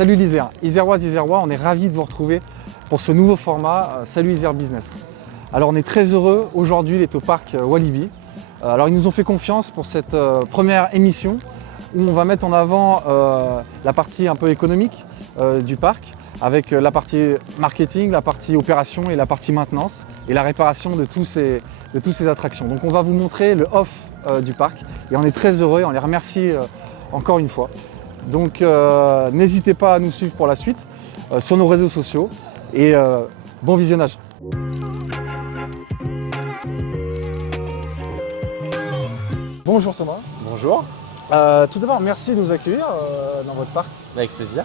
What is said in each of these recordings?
Salut l'Isère, Iséroise, Isérois, on est ravis de vous retrouver pour ce nouveau format Salut Isère Business. Alors on est très heureux aujourd'hui d'être au parc Walibi. Alors ils nous ont fait confiance pour cette première émission où on va mettre en avant la partie un peu économique du parc avec la partie marketing, la partie opération et la partie maintenance et la réparation de tous ces attractions. Donc on va vous montrer le off du parc et on est très heureux, on les remercie encore une fois. Donc n'hésitez pas à nous suivre pour la suite sur nos réseaux sociaux et bon visionnage. Bonjour Thomas. Bonjour. Tout d'abord, merci de nous accueillir dans votre parc Avec plaisir.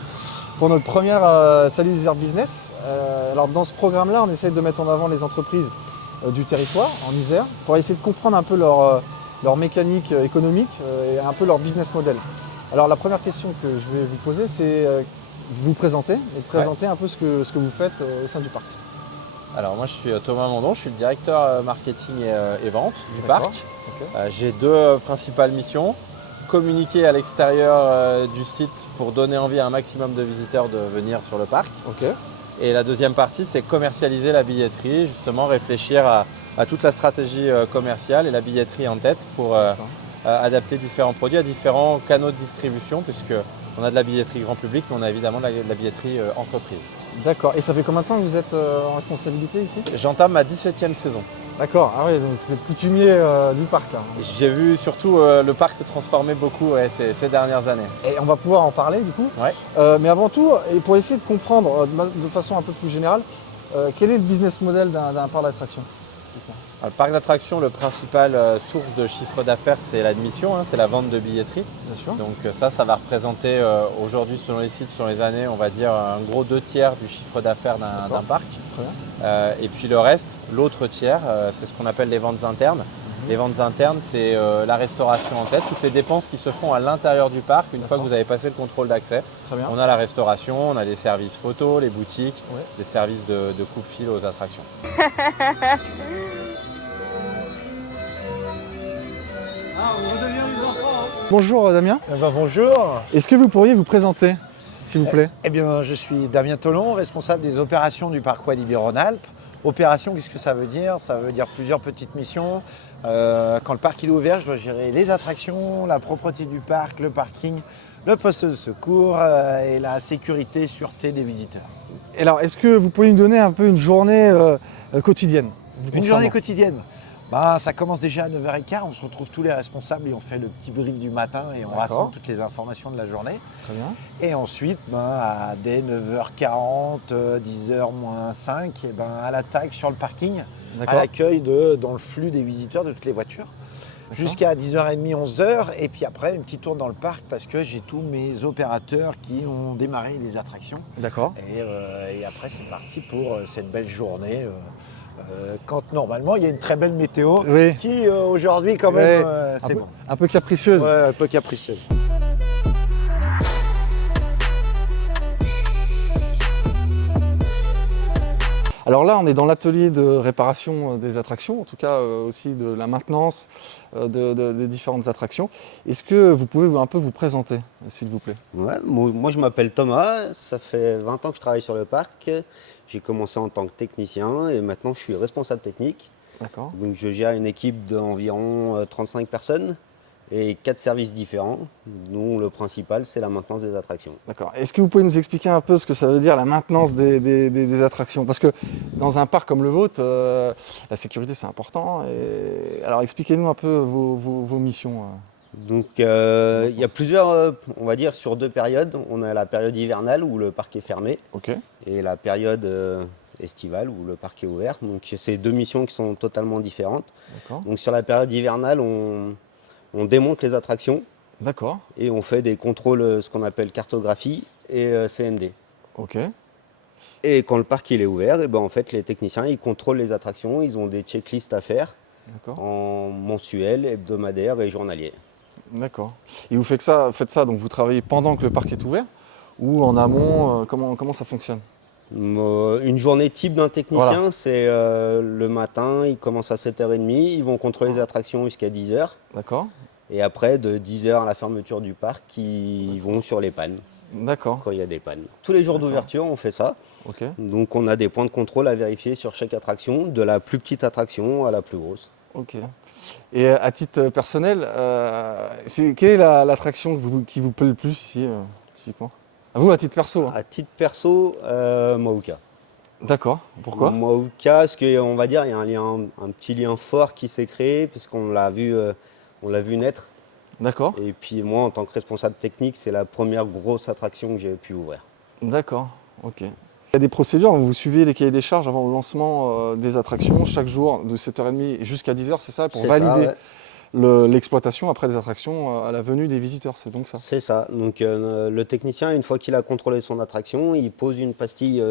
pour notre première Salut Isère Business. Alors dans ce programme-là, on essaie de mettre en avant les entreprises du territoire en Isère pour essayer de comprendre un peu leur mécanique économique et un peu leur business model. Alors la première question que je vais vous poser, c'est vous présenter et de présenter un peu ce que vous faites au sein du parc. Alors moi je suis Thomas Mondon, je suis le directeur marketing et vente du parc. Okay. J'ai deux principales missions. Communiquer à l'extérieur du site pour donner envie à un maximum de visiteurs de venir sur le parc. Okay. Et la deuxième partie, c'est commercialiser la billetterie, justement réfléchir à toute la stratégie commerciale et la billetterie en tête pour adapter différents produits à différents canaux de distribution, puisqu'on a de la billetterie grand public, mais on a évidemment de la billetterie entreprise. D'accord. Et ça fait combien de temps que vous êtes en responsabilité ici? J'entame ma 17e saison. D'accord. Ah oui, donc vous êtes coutumier du parc là. J'ai vu surtout le parc se transformer beaucoup ces dernières années. Et on va pouvoir en parler du coup. Ouais. Mais avant tout, et pour essayer de comprendre de façon un peu plus générale, quel est le business model d'un parc d'attractions? Le parc d'attractions, le principal source de chiffre d'affaires, c'est l'admission, c'est la vente de billetterie. Bien sûr. Donc ça va représenter aujourd'hui, selon les sites, sur les années, on va dire un gros 2/3 du chiffre d'affaires d'un parc. Et puis le reste, l'autre tiers, c'est ce qu'on appelle les ventes internes. Les ventes internes, c'est la restauration en tête, toutes les dépenses qui se font à l'intérieur du parc une fois que vous avez passé le contrôle d'accès. On a la restauration, on a des services photos, les boutiques, des services de coupe-fil aux attractions. Bonjour Damien. Bonjour. Est-ce que vous pourriez vous présenter, s'il vous plaît? Eh bien, je suis Damien Tolon, responsable des opérations du parc Walibi-Rhône-Alpes. Opération, qu'est-ce que ça veut dire? Ça veut dire plusieurs petites missions. Quand le parc est ouvert, je dois gérer les attractions, la propreté du parc, le parking, le poste de secours et la sécurité, sûreté des visiteurs. Et alors, est-ce que vous pouvez nous donner un peu une journée quotidienne? Une journée quotidienne. Ça commence déjà à 9h15, on se retrouve tous les responsables et on fait le petit brief du matin et on rassemble toutes les informations de la journée. Très bien. Et ensuite, dès 9h40, 10h moins 5, à l'attaque sur le parking, à l'accueil dans le flux des visiteurs de toutes les voitures, jusqu'à 10h30, 11h. Et puis après, une petite tour dans le parc parce que j'ai tous mes opérateurs qui ont démarré les attractions. D'accord. Et après, c'est parti pour cette belle journée. Quand normalement il y a une très belle météo qui aujourd'hui quand même c'est bon. Un peu capricieuse. Ouais, un peu capricieuse. Alors là, on est dans l'atelier de réparation des attractions, en tout cas aussi de la maintenance des différentes attractions. Est-ce que vous pouvez un peu vous présenter, s'il vous plaît? Ouais, moi je m'appelle Thomas, ça fait 20 ans que je travaille sur le parc. J'ai commencé en tant que technicien et maintenant je suis responsable technique. D'accord. Donc je gère une équipe d'environ 35 personnes et 4 services différents, dont le principal c'est la maintenance des attractions. D'accord. Est-ce que vous pouvez nous expliquer un peu ce que ça veut dire la maintenance des attractions? Parce que dans un parc comme le vôtre, la sécurité c'est important. Alors expliquez-nous un peu vos missions. Donc il y a plusieurs, on va dire sur 2 périodes. On a la période hivernale où le parc est fermé et la période estivale où le parc est ouvert. Donc c'est 2 missions qui sont totalement différentes. Donc sur la période hivernale, on démonte les attractions. D'accord. Et on fait des contrôles, ce qu'on appelle cartographie et CND. Ok. Et quand le parc il est ouvert, en fait les techniciens ils contrôlent les attractions, ils ont des checklists à faire en mensuel, hebdomadaire et journalier. D'accord. Et vous faites ça, donc vous travaillez pendant que le parc est ouvert ou en amont, comment ça fonctionne? Une journée type d'un technicien, c'est le matin, ils commencent à 7h30, ils vont contrôler les attractions jusqu'à 10h. D'accord. Et après, de 10h à la fermeture du parc, ils vont sur les pannes. D'accord. quand il y a des pannes. Tous les jours d'ouverture, on fait ça. Ok. Donc on a des points de contrôle à vérifier sur chaque attraction, de la plus petite attraction à la plus grosse. Ok. Et à titre personnel, quelle est l'attraction qui vous plaît le plus ici, typiquement? À vous, à titre perso, hein. À titre perso, Mauka. D'accord. Pourquoi? Mauka, parce qu'on va dire il y a un petit lien fort qui s'est créé, puisqu'on l'a vu naître. D'accord. Et puis moi, en tant que responsable technique, c'est la première grosse attraction que j'ai pu ouvrir. D'accord. Ok. Il y a des procédures, vous suivez les cahiers des charges avant le lancement des attractions chaque jour de 7h30 jusqu'à 10h, c'est ça, pour C'est valider ça, ouais. l'exploitation après des attractions à la venue des visiteurs, c'est donc ça? C'est ça. Donc le technicien, une fois qu'il a contrôlé son attraction, il pose une pastille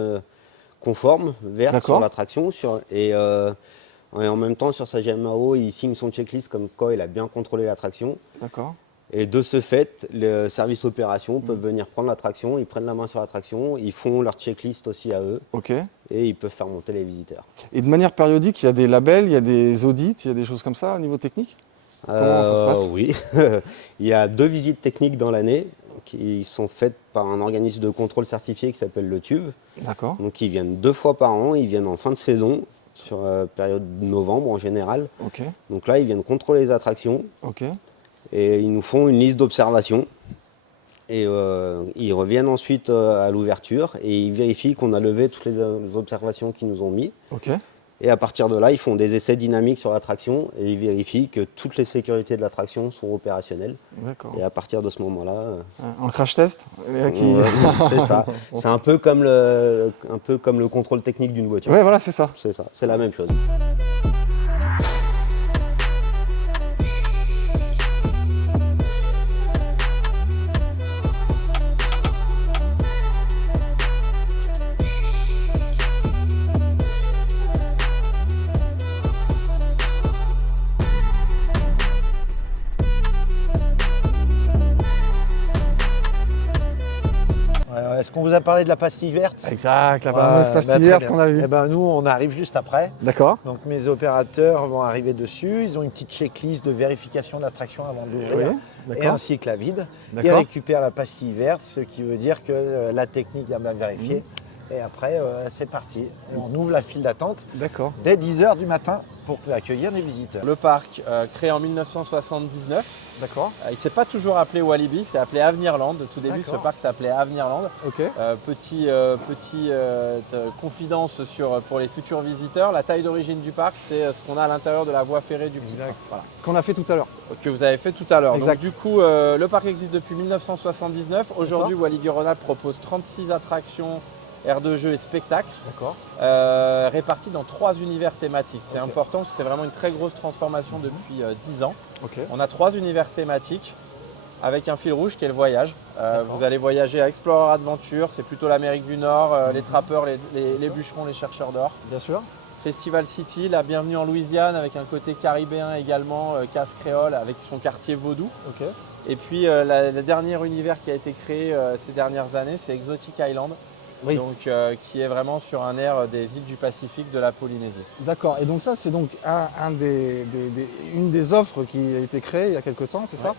conforme, verte sur l'attraction. Et en même temps, sur sa GMAO, il signe son checklist comme quoi il a bien contrôlé l'attraction. D'accord. Et de ce fait, le service opération peuvent venir prendre l'attraction, ils prennent la main sur l'attraction, ils font leur checklist aussi à eux. Ok. Et ils peuvent faire monter les visiteurs. Et de manière périodique, il y a des labels, il y a des audits, il y a des choses comme ça au niveau technique? Comment ça se passe? Oui, il y a 2 visites techniques dans l'année qui sont faites par un organisme de contrôle certifié qui s'appelle le TUV. D'accord. Donc ils viennent 2 fois par an, ils viennent en fin de saison, sur période de novembre en général. Ok. Donc là, ils viennent contrôler les attractions Ok. et ils nous font une liste d'observations. Et ils reviennent ensuite à l'ouverture et ils vérifient qu'on a levé toutes les observations qu'ils nous ont mis. Ok. Et à partir de là, ils font des essais dynamiques sur l'attraction et ils vérifient que toutes les sécurités de l'attraction sont opérationnelles. D'accord. Et à partir de ce moment-là, Un crash test? c'est ça. C'est un peu comme le contrôle technique d'une voiture. Ouais, voilà, c'est ça. C'est ça, c'est la même chose. Est-ce qu'on vous a parlé de la pastille verte? Exact, la fameuse pastille verte qu'on a vue. Eh ben, nous, on arrive juste après. D'accord. Donc mes opérateurs vont arriver dessus. Ils ont une petite checklist de vérification de l'attraction avant d'ouvrir, Oui, et d'accord. ainsi que la vide. Ils D'accord. récupèrent la pastille verte, ce qui veut dire que la technique a bien vérifié. Et après, c'est parti. Et on ouvre la file d'attente D'accord. dès 10h du matin pour accueillir les visiteurs. Le parc, créé en 1979, D'accord. il ne s'est pas toujours appelé Walibi, c'est appelé Avenirland. Au tout début, ce D'accord. parc s'appelait Avenirland. Ok. Confidence pour les futurs visiteurs, la taille d'origine du parc, c'est ce qu'on a à l'intérieur de la voie ferrée du petit parc. Voilà. Qu'on a fait tout à l'heure. Que vous avez fait tout à l'heure. Exact. Donc du coup, le parc existe depuis 1979. Aujourd'hui, Walibi Rhône-Alpes propose 36 attractions, aires de jeux et spectacles, D'accord. répartis dans 3 univers thématiques. C'est important parce que c'est vraiment une très grosse transformation depuis 10 ans. Ok. On a 3 univers thématiques avec un fil rouge qui est le voyage. Vous allez voyager à Explorer Adventure, c'est plutôt l'Amérique du Nord, les trappeurs, les bûcherons, les chercheurs d'or. Bien sûr. Festival City, la bienvenue en Louisiane avec un côté caribéen également, casse créole avec son quartier vaudou. Ok. Et puis le dernier univers qui a été créé ces dernières années, c'est Exotic Island. Oui. Donc, qui est vraiment sur un aire des îles du Pacifique de la Polynésie. D'accord. Et donc ça, c'est donc une des offres qui a été créée il y a quelques temps, c'est ça?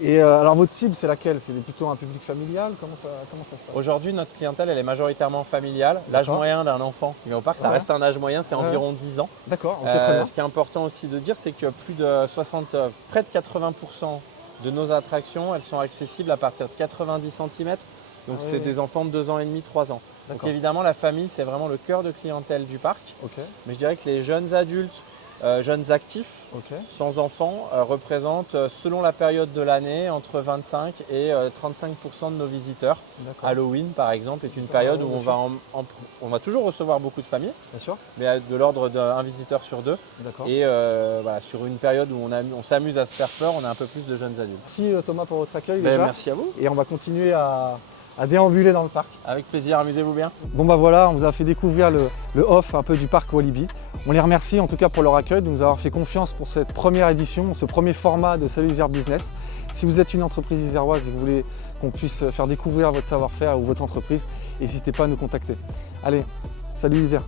Et alors votre cible, c'est laquelle? C'est plutôt un public familial? Comment ça se passe? Aujourd'hui, notre clientèle, elle est majoritairement familiale. L'âge moyen d'un enfant qui vient au parc, ça reste un âge moyen, c'est environ 10 ans. D'accord, ok, très bien. Ce qui est important aussi de dire, c'est que près de 80% de nos attractions, elles sont accessibles à partir de 90 cm. Donc c'est des enfants de 2 ans et demi, 3 ans. Donc évidemment, la famille, c'est vraiment le cœur de clientèle du parc. Ok. Mais je dirais que les jeunes adultes, jeunes actifs, sans enfants, représentent, selon la période de l'année, entre 25 et 35% de nos visiteurs. Halloween, par exemple, est une période où on va toujours recevoir beaucoup de familles, bien sûr, mais de l'ordre d'un visiteur sur 2. Et voilà, sur une période où on s'amuse à se faire peur, on a un peu plus de jeunes adultes. Merci Thomas pour votre accueil déjà. Merci à vous. Et on va continuer à déambuler dans le parc. Avec plaisir, amusez-vous bien. Bon bah voilà, on vous a fait découvrir le off un peu du parc Walibi. On les remercie en tout cas pour leur accueil, de nous avoir fait confiance pour cette première édition, ce premier format de Salut Isère Business. Si vous êtes une entreprise iséroise et que vous voulez qu'on puisse faire découvrir votre savoir-faire ou votre entreprise, n'hésitez pas à nous contacter. Allez, salut Isère.